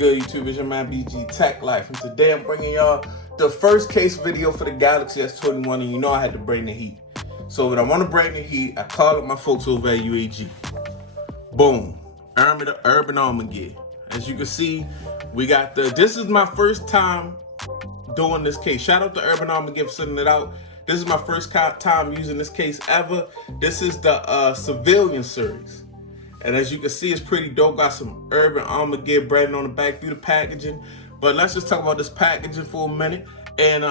good, YouTube? It's your man BG Tech Life, and today I'm bringing y'all the first case video for the Galaxy S21, and you know I had to bring the heat. So when I want to bring the heat, I call up my folks over at UAG. Boom, Urban Armor gear. As you can see, we got this is my first time doing this case. Shout out to Urban Armor gear for sending it out. This is my first time using this case ever. This is the civilian series. And as you can see, it's pretty dope. Got some Urban Armor gear branded on the back through the packaging. But let's just talk about this packaging for a minute. And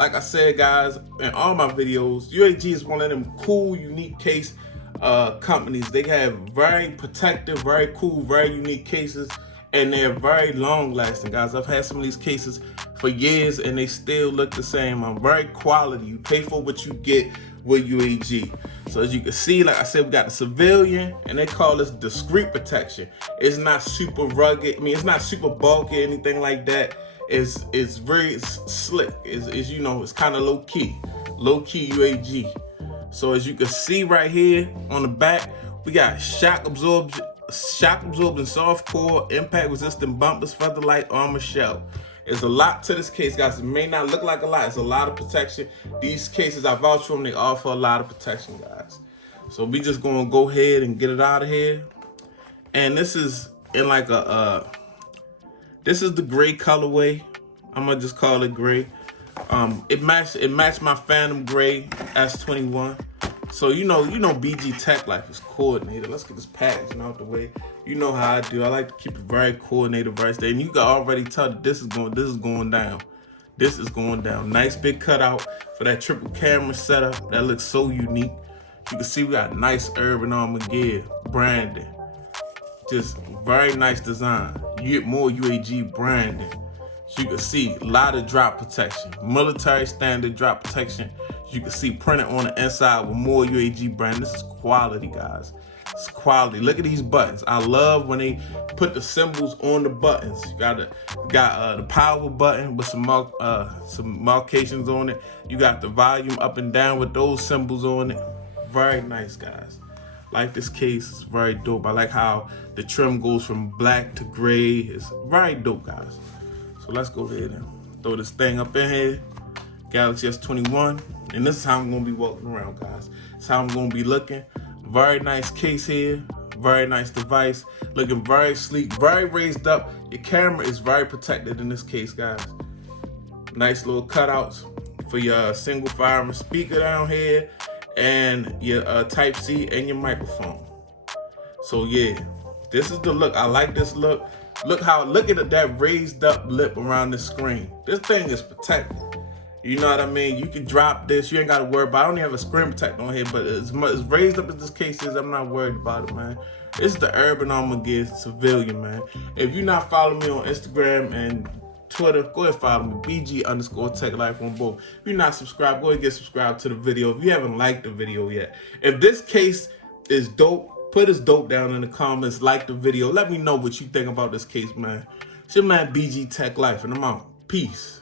like I said, guys, in all my videos, UAG is one of them cool, unique case companies. They have very protective, very cool, very unique cases. And they're very long lasting, guys. I've had some of these cases for years and they still look the same. Very quality. You pay for what you get with UAG. So as you can see, like I said, we got the civilian, and they call this discreet protection. It's not super rugged. I mean, it's not super bulky or anything like that. It's very slick. It's you know, it's kind of low key UAG. So as you can see right here on the back, we got shock absorbing soft core, impact resistant bumpers, feather light armor shell. There's a lot to this case, guys. It may not look like a lot. It's a lot of protection. These cases, I vouch for them. They offer a lot of protection, guys. So we just gonna go ahead and get it out of here. And this is in like this is the gray colorway. I'm gonna just call it gray. It matched my Phantom Gray S21. So you know BG Tech Life is coordinated. Let's get this packaging out the way. You know how I do. I like to keep it very coordinated, very steady. And you can already tell that this is going down. This is going down. Nice big cutout for that triple camera setup. That looks so unique. You can see we got nice Urban Armor gear branding. Just very nice design. You get more UAG branding. So you can see a lot of drop protection. Military standard drop protection. You can see printed on the inside with more UAG brand. This is quality, guys. It's quality. Look at these buttons. I love when they put the symbols on the buttons. You got the power button with some markations on it. You got the volume up and down with those symbols on it. Very nice, guys. Like this case, it's very dope. I like how the trim goes from black to gray. It's very dope, guys. So let's go ahead and throw this thing up in here. Galaxy S21. And this is how I'm gonna be walking around, guys. This is how I'm gonna be looking. Very nice case here. Very nice device. Looking very sleek, very raised up. Your camera is very protected in this case, guys. Nice little cutouts for your single fireman speaker down here, and your Type-C and your microphone. So yeah, this is the look. I like this look. Look at that raised up lip around the screen. This thing is protected. You know what I mean? You can drop this. You ain't got to worry about it. I don't even have a screen protector on here, but as raised up as this case is, I'm not worried about it, man. This is the Urban Armor gear civilian, man. If you're not following me on Instagram and Twitter, go ahead and follow me, BG_Tech Life on both. If you're not subscribed, go ahead and get subscribed to the video. If you haven't liked the video yet. If this case is dope, put it's dope down in the comments. Like the video. Let me know what you think about this case, man. It's your man BG Tech Life, and I'm out. Peace.